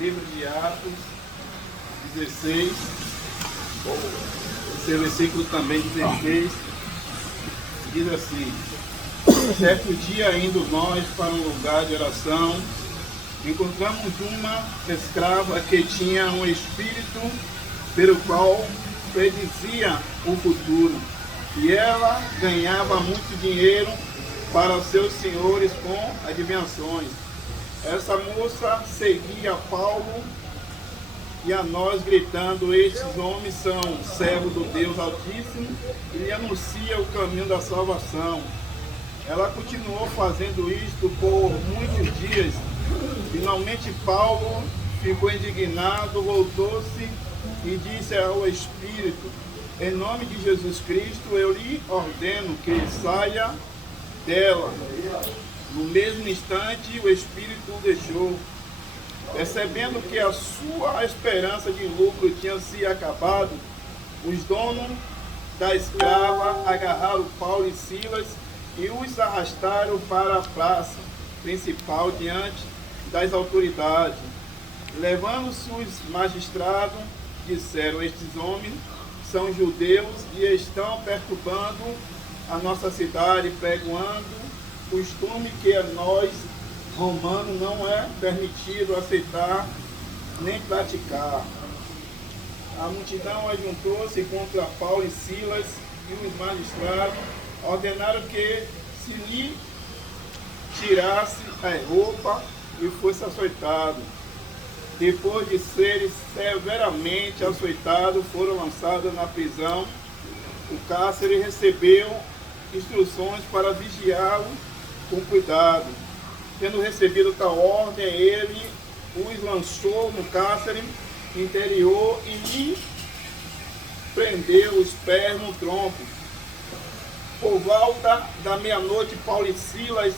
livro de Atos 16, seu versículo também 16, diz assim: certo dia, indo nós para um lugar de oração, encontramos uma escrava que tinha um espírito pelo qual predizia o futuro, e ela ganhava muito dinheiro para seus senhores com adivinhações. Essa moça seguia Paulo e a nós, gritando: estes homens são servos do Deus Altíssimo e lhe anuncia o caminho da salvação. Ela continuou fazendo isto por muitos dias. Finalmente Paulo ficou indignado, voltou-se e disse ao Espírito: em nome de Jesus Cristo, eu lhe ordeno que saia dela. No mesmo instante, o Espírito o deixou. Percebendo que a sua esperança de lucro tinha se acabado, os donos da escrava agarraram Paulo e Silas e os arrastaram para a praça principal diante das autoridades. Levando-se os magistrados, disseram: estes homens são judeus e estão perturbando a nossa cidade, pregoando costume que a nós, romanos, não é permitido aceitar nem praticar. A multidão ajuntou-se contra Paulo e Silas, e os magistrados ordenaram que se lhe tirasse a roupa e fosse açoitado. Depois de serem severamente açoitados, foram lançados na prisão. O cárcere recebeu instruções para vigiá-lo com cuidado. Tendo recebido tal ordem, ele os lançou no cárcere interior e lhe prendeu os pés no tronco. Por volta da meia-noite, Paulo e Silas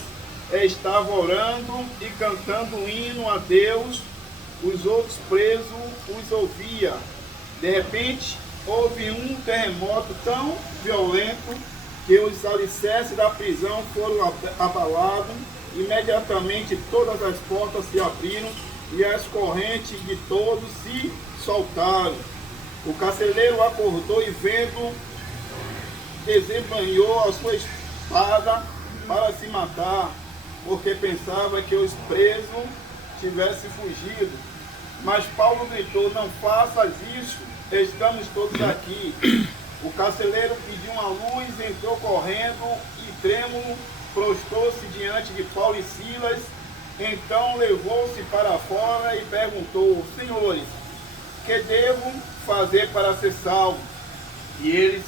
estavam orando e cantando um hino a Deus. Os outros presos os ouviam. De repente, houve um terremoto tão violento que os alicerces da prisão foram abalados. Imediatamente todas as portas se abriram e as correntes de todos se soltaram. O carcereiro acordou e, vendo, desembanhou a sua espada para se matar, porque pensava que os presos tivessem fugido. Mas Paulo gritou: não faças isso, estamos todos aqui. O carcereiro pediu uma luz, entrou correndo e, trêmulo, prostrou-se diante de Paulo e Silas. Então levou-se para fora e perguntou: senhores, que devo fazer para ser salvo? E eles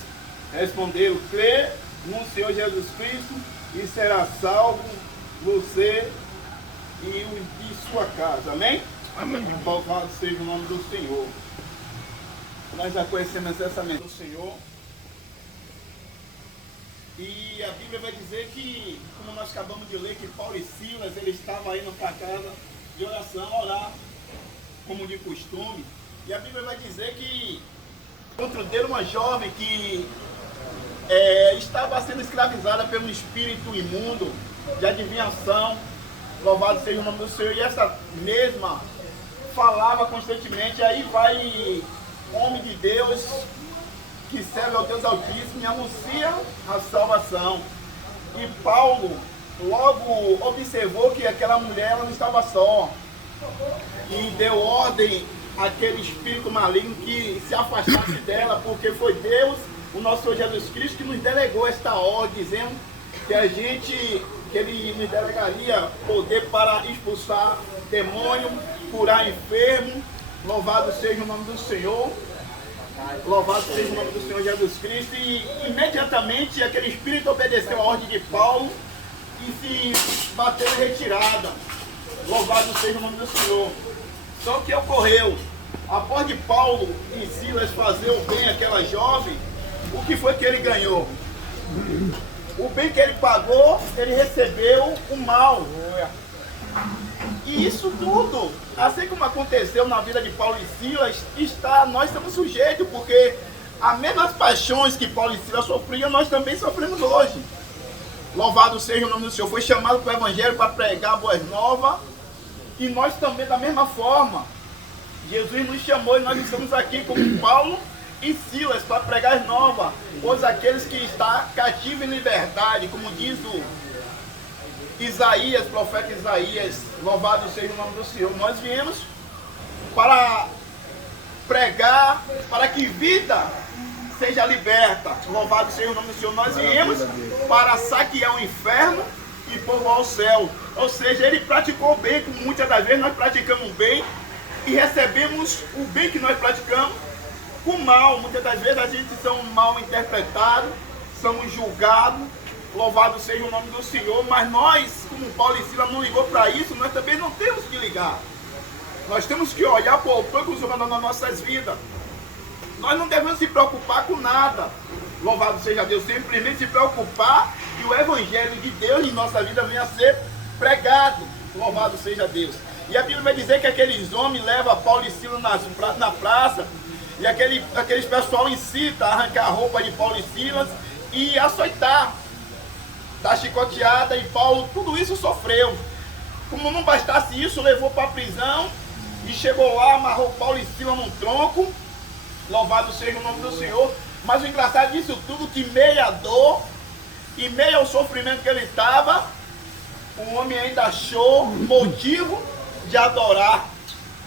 responderam: crê no Senhor Jesus Cristo e será salvo você e de sua casa. Amém? Amém. Louvado seja o nome do Senhor. Nós já conhecemos essa mensagem do Senhor. E a Bíblia vai dizer que, como nós acabamos de ler, que Paulo e Silas, eles estavam indo para casa de oração, orar, como de costume. E a Bíblia vai dizer que contra dele uma jovem que estava sendo escravizada pelo espírito imundo de adivinhação. Louvado seja o nome do Senhor. E essa mesma falava constantemente: aí vai homem de Deus que serve ao Deus Altíssimo e anuncia a salvação. E Paulo logo observou que aquela mulher, ela não estava só, e deu ordem àquele espírito maligno que se afastasse dela, porque foi Deus, o nosso Senhor Jesus Cristo, que nos delegou esta ordem, dizendo que ele nos delegaria poder para expulsar demônio, curar enfermo. Louvado seja o nome do Senhor. Louvado seja o nome do Senhor Jesus Cristo. E imediatamente aquele espírito obedeceu a ordem de Paulo e se bateu em retirada. Louvado seja o nome do Senhor. Só que ocorreu, após de Paulo e Silas fazer o bem àquela jovem, o que foi que ele ganhou? O bem que ele pagou, ele recebeu o mal. E isso tudo, assim como aconteceu na vida de Paulo e Silas, nós estamos sujeitos, porque as mesmas paixões que Paulo e Silas sofriam, nós também sofremos hoje. Louvado seja o nome do Senhor. Foi chamado para o Evangelho para pregar boas novas, e nós também da mesma forma. Jesus nos chamou e nós estamos aqui como Paulo e Silas para pregar as novas, pois aqueles que estão cativos em liberdade, como diz o Isaías, profeta Isaías, louvado seja o nome do Senhor. Nós viemos para pregar, para que vida seja liberta, louvado seja o nome do Senhor. Nós viemos para saquear o inferno e povoar o céu. Ou seja, ele praticou o bem, como muitas das vezes nós praticamos o bem e recebemos o bem que nós praticamos com mal. Muitas das vezes a gente são mal interpretados, somos julgados, louvado seja o nome do Senhor, mas nós, como Paulo e Silas não ligou para isso, nós também não temos que ligar. Nós temos que olhar para o plano que o Senhor mandou nas nossas vidas. Nós não devemos se preocupar com nada, louvado seja Deus, simplesmente se preocupar que o Evangelho de Deus em nossa vida venha a ser pregado, louvado seja Deus. E a Bíblia vai dizer que aqueles homens levam Paulo e Silas na praça, e aqueles pessoal incita a arrancar a roupa de Paulo e Silas e açoitar, dar chicoteada, e Paulo tudo isso sofreu. Como não bastasse isso, levou para a prisão e chegou lá, amarrou Paulo e Silas num tronco, louvado seja o nome do Senhor. Mas o engraçado disso tudo, que meia dor e meio ao sofrimento que ele estava, o homem ainda achou motivo de adorar,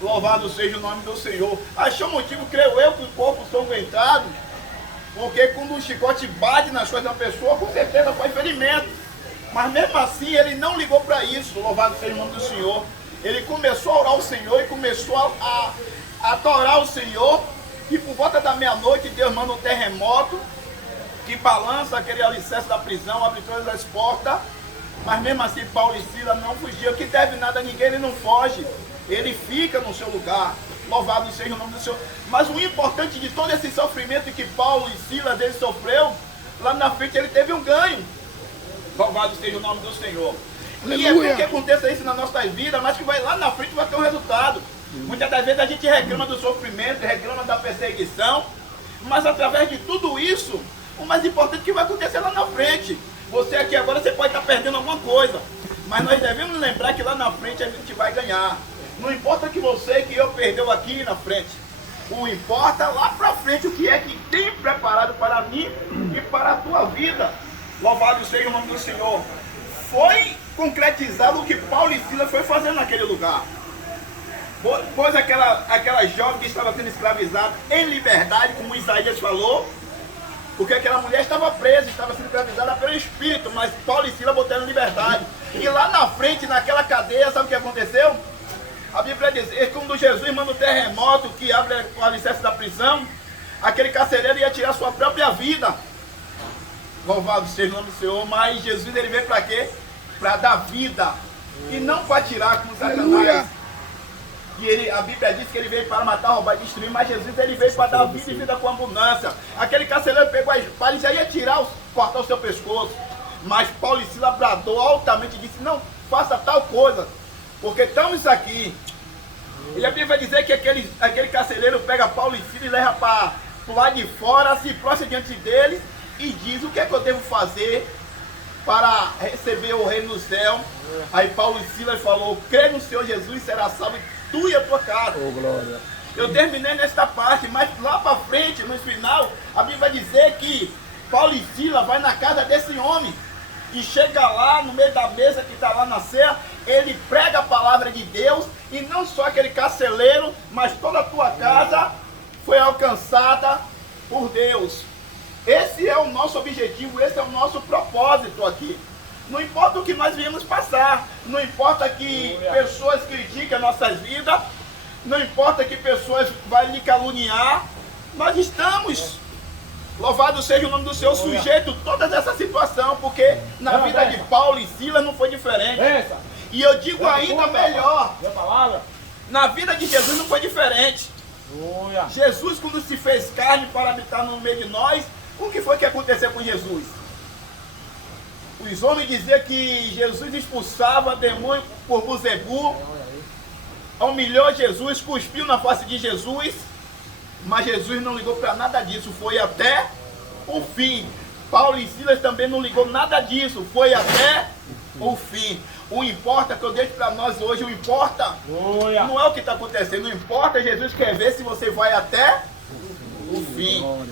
louvado seja o nome do Senhor. Achou motivo, creio eu, que o corpo sanguentado, porque quando o chicote bate nas coisas da pessoa, com certeza faz ferimento. Mas mesmo assim ele não ligou para isso, louvado seja o nome do Senhor. Ele começou a orar ao Senhor e começou a adorar o Senhor. E por volta da meia-noite Deus manda um terremoto que balança aquele alicerce da prisão, abre todas as portas. Mas mesmo assim Paulo e Silas não fugiam. Que deve nada a ninguém, ele não foge. Ele fica no seu lugar. Louvado seja o nome do Senhor. Mas o importante de todo esse sofrimento que Paulo e Silas ele sofreu, lá na frente ele teve um ganho. Louvado seja o nome do Senhor. Aleluia. E é bom que aconteça isso nas nossas vidas, mas que vai lá na frente vai ter um resultado. Muitas das vezes a gente reclama do sofrimento, reclama da perseguição, mas através de tudo isso, o mais importante é que vai acontecer lá na frente. Você aqui agora, você pode estar perdendo alguma coisa, mas nós devemos lembrar que lá na frente a gente vai ganhar. Não importa que você, que eu perdeu aqui na frente, o importa lá para frente o que é que tem preparado para mim e para a tua vida. Louvado seja o nome do Senhor. Foi concretizado o que Paulo e Silas foi fazendo naquele lugar. Pois aquela jovem que estava sendo escravizada em liberdade, como Isaías falou, porque aquela mulher estava presa, estava sendo escravizada pelo Espírito, mas Paulo e Silas botaram em liberdade. E lá na frente, naquela cadeia, sabe o que aconteceu? A Bíblia diz que quando Jesus manda o terremoto que abre o alicerce da prisão, aquele carcereiro ia tirar sua própria vida. Louvado seja o nome do Senhor. Mas Jesus ele veio para quê? Para dar vida. E não para tirar como Satanás. E a Bíblia diz que ele veio para matar, roubar e destruir. Mas Jesus ele veio para dar vida e vida com abundância. Aquele carcereiro pegou a espada e já ia cortar o seu pescoço. Mas Paulo e Silas bradou altamente e disse: não, faça tal coisa, porque estamos aqui. E a Bíblia vai dizer que aquele carcereiro pega Paulo e Silas e leva para o lado de fora, se prostra diante dele e diz: o que é que eu devo fazer para receber o reino do céu? Aí Paulo e Silas falou: crê no Senhor Jesus, será salvo tu e a tua casa. Oh, glória. Eu terminei nesta parte, mas lá para frente, no final, a Bíblia vai dizer que Paulo e Silas vai na casa desse homem e chega lá no meio da mesa que está lá na ceia, ele prega a palavra de Deus, e não só aquele carcereiro, mas toda a tua casa foi alcançada por Deus. Esse é o nosso objetivo, esse é o nosso propósito aqui. Não importa o que nós viemos passar, não importa que pessoas critiquem as nossas vidas, não importa que pessoas vão lhe caluniar, nós estamos, louvado seja o nome do Senhor, sujeito a toda essa situação, porque na vida de Paulo e Silas não foi diferente. E eu digo ainda melhor, na vida de Jesus não foi diferente. Jesus, quando se fez carne para habitar no meio de nós, o que foi que aconteceu com Jesus? Os homens diziam que Jesus expulsava demônio por Beelzebul, humilhou Jesus, cuspiu na face de Jesus, mas Jesus não ligou para nada disso, foi até o fim. Paulo e Silas também não ligou nada disso, foi até o fim. O importa que eu deixo para nós hoje, o importa não é o que está acontecendo, o importa Jesus quer ver se você vai até o fim.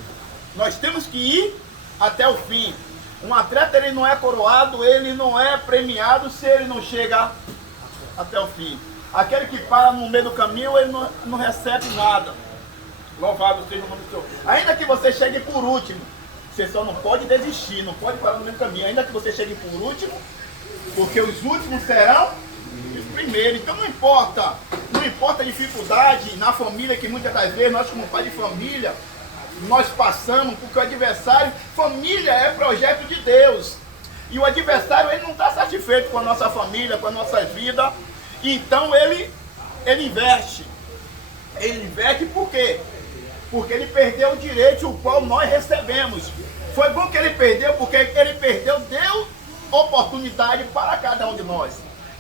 Nós temos que ir até o fim. Um atleta, ele não é coroado, ele não é premiado se ele não chega até o fim. Aquele que para no meio do caminho, ele não recebe nada. Louvado seja o nome do Senhor. Ainda que você chegue por último, você só não pode desistir, não pode parar no meio do caminho. Ainda que você chegue por último, porque os últimos serão os primeiros. Então não importa a dificuldade na família, que muitas das vezes nós como pai de família, nós passamos, porque o adversário, família é projeto de Deus. E o adversário, ele não está satisfeito com a nossa família, com a nossa vida. Então ele investe. Ele investe por quê? Porque ele perdeu o direito o qual nós recebemos. Foi bom que ele perdeu, porque ele perdeu, deu oportunidade para cada um de nós.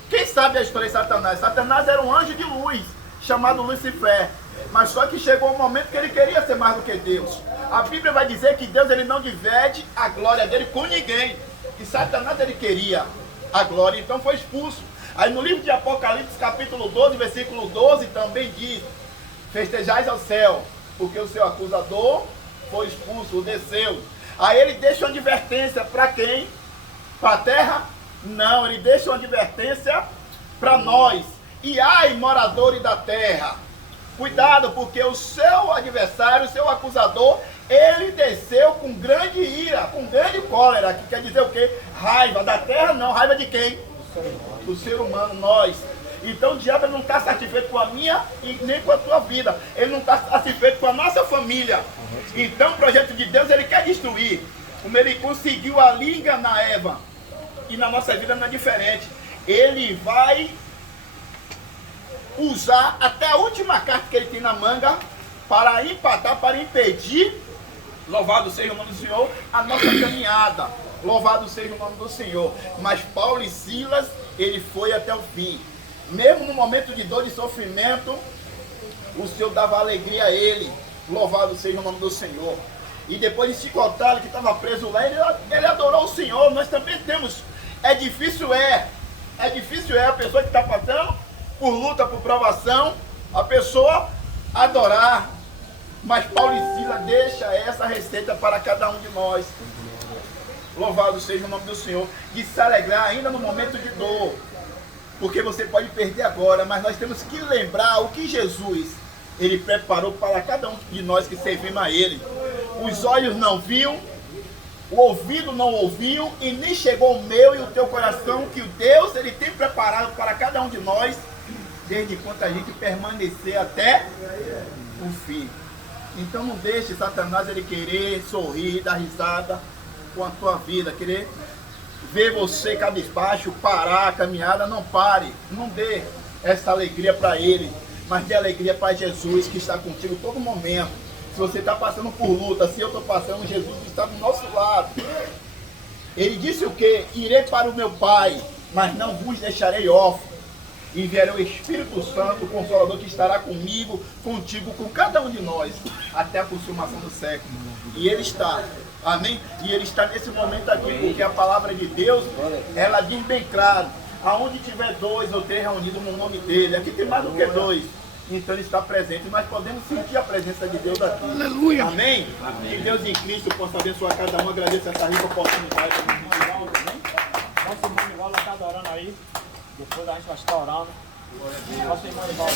Quem sabe a história de Satanás? Satanás era um anjo de luz, chamado Lucifer. Mas só que chegou um momento que ele queria ser mais do que Deus. A Bíblia vai dizer que Deus, ele não divide a glória dele com ninguém. E Satanás, ele queria a glória, então foi expulso. Aí no livro de Apocalipse, capítulo 12, versículo 12, também diz: festejais ao céu, porque o seu acusador foi expulso, desceu. Aí ele deixa uma advertência para quem? Para a terra? Não, ele deixa uma advertência para nós. E ai, moradores da terra, cuidado, porque o seu adversário, o seu acusador, ele desceu com grande ira, com grande cólera, que quer dizer o quê? Raiva da terra não, raiva de quem? Do ser humano, nós. Então o diabo não está satisfeito com a minha e nem com a tua vida. Ele não está satisfeito com a nossa família. Então o projeto de Deus, ele quer destruir. Como ele conseguiu ali enganar Eva. E na nossa vida não é diferente. Ele vai usar até a última carta que ele tem na manga para empatar, para impedir, louvado seja o nome do Senhor, a nossa caminhada. Louvado seja o nome do Senhor. Mas Paulo e Silas, ele foi até o fim. Mesmo no momento de dor e sofrimento, o Senhor dava alegria a ele. Louvado seja o nome do Senhor. E depois de chicotar, que estava preso lá, ele adorou o Senhor. Nós também temos. É difícil a pessoa que está passando por luta, por provação, a pessoa adorar. Mas Paulo e Silas deixa essa receita para cada um de nós. Louvado seja o nome do Senhor. De se alegrar ainda no momento de dor. Porque você pode perder agora, mas nós temos que lembrar o que Jesus, ele preparou para cada um de nós que servimos a ele. Os olhos não viam, o ouvido não ouviu, e nem chegou o meu e o teu coração, que o Deus, ele tem preparado para cada um de nós, desde quando a gente permanecer até o fim. Então não deixe Satanás, ele querer sorrir, dar risada com a tua vida, querer ver você cabisbaixo, parar a caminhada. Não pare, não dê essa alegria para ele, mas dê alegria para Jesus, que está contigo todo momento. Se você está passando por luta, se eu estou passando, Jesus está do nosso lado. Ele disse o quê? Irei para o meu Pai, mas não vos deixarei órfãos. Enviarei o Espírito Santo, o Consolador, que estará comigo, contigo, com cada um de nós, até a consumação do século. E ele está, amém? E ele está nesse momento aqui, porque a palavra de Deus, ela diz bem claro: aonde tiver 2 ou 3 reunidos no nome dele, aqui tem mais do que 2. Então ele está presente, nós podemos sentir a presença de Deus aqui. Aleluia! Amém? Amém. Que Deus em Cristo possa abençoar cada um. Agradeço essa rica oportunidade. Nosso irmão Nivaldo está adorando aí. Depois a gente vai estar orando. Nosso irmão Nivaldo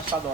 está adorando.